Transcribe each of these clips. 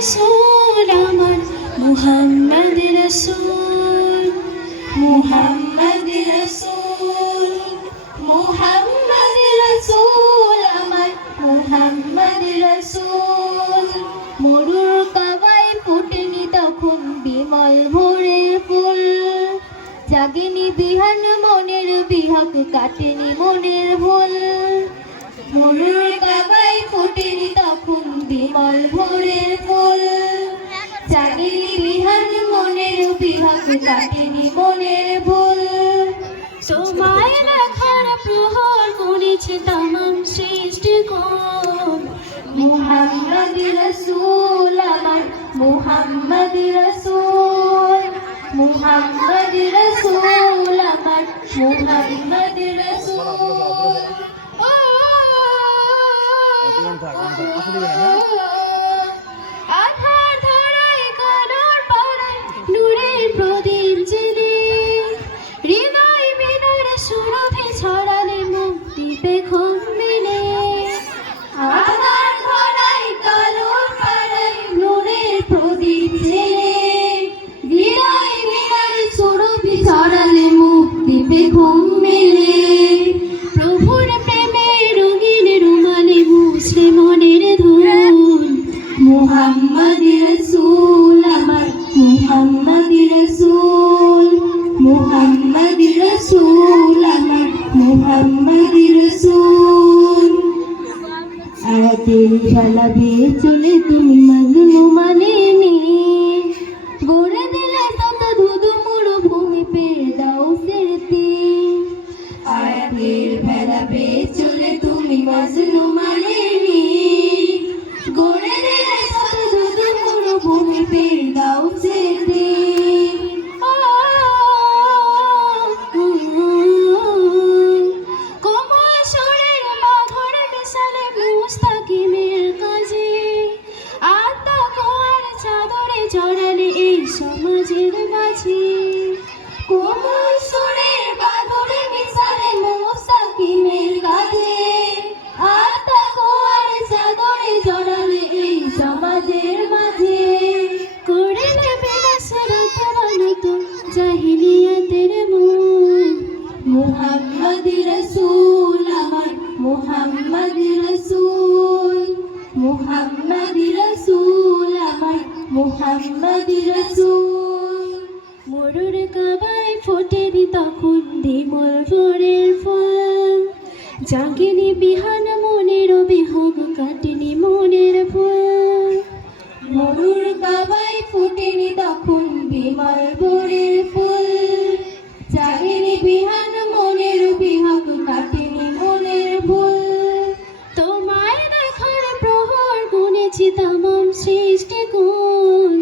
রসুল আমার মুহাম্মদ রসুল মুহাম্মদ রসুল মুহাম্মদ রসুল আমার মুহাম্মদ রসুল মরুর কাবায় ফুটেনি তখন বিমল ভোরের ফুল জাগেনি বিহান মনের বিহক কাটেনি মনের ভুল মরুর কাবায় ফুটেনি তখন বিমল ভোরের ফুল জাগেনি বিহান মনের বিহক কাটেনি মনের ভুল তোমায় দেখার প্রহর করেছে তামাম সৃষ্টিকোণ মুহাম্মদ রসুল আমার মুহাম্মদ রসুল মুহাম্মদ রসুল আমার মুহাম্মদ রসুল আধার ধরায় কালোর পাড়ায় নূরের প্রদীপ জেলে হৃদয় বিনার সুরভি ছড়ালে মুক্তি পেখম মেলে আধার ধরায় কালোর পাড়ায় নূরের প্রদীপ জেলে হৃদয় বিনার সুরভি ছড়ালে মুক্তি পেখম মেলে প্রভুর প্রেমে রঙিন রুমালে মুছলে মনের ধুল মুহাম্মদ রসুল আমার মুহাম্মদ রসুল মুহাম্মদ রসুল আমার মুহাম্মদ রসুল আয়াতের খেলা বেয়ে চলে তুমি মজনু মানে গড়ে দিলে তত ধুধু মরুভূমি পেয়ে দাও সেরতি আয়াতের খেলা বেয়ে চলে তুমি মজনু মানে গড়ে দিলে তত ধুধু মরুভূমি পেয়ে দাও সেরতি কোমল সুরের মাধুর মিশালে মুস্তাকিমের কাজে আত্মা কোয়ার চাদরে জড়ালে এই সমাজের মাঝে কোমল সুরের মাধুর মিশালে মুস্তাকিমের কাজে আত্মা কোয়ার চাদরে জড়ালে এই সমাজের মাঝে করে নেবে না সরতমানত জাহিলিয়াতের মূল মুহাম্মদ রসুল আমার মুহাম্মদ রসুল মুহাম্মদ রসুল আমার মুহাম্মদ রসুল মরুর কাবায় ফোটেনি তখন বিমল ভোরের ফল জাগেনি বিহান মনের বিহগ কাটেনি মনের ভুল মরুর কাবায় ফোটেনি তখন বিমল ভোরের ফুল জাগেনি বিহান মনের বিহগ কাটেনি মনের ভুল তোমায় দেখার প্রহর গুনেছি তামাম সৃষ্টিকোণ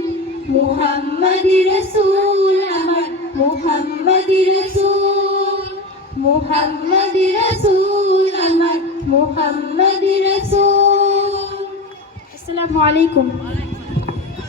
মুহাম্মদ রসুল আমার মুহাম্মদ রসুল মুহাম্মদ রসুল আমার মুহাম্মদ রসুল আসসালামু আলাইকুম।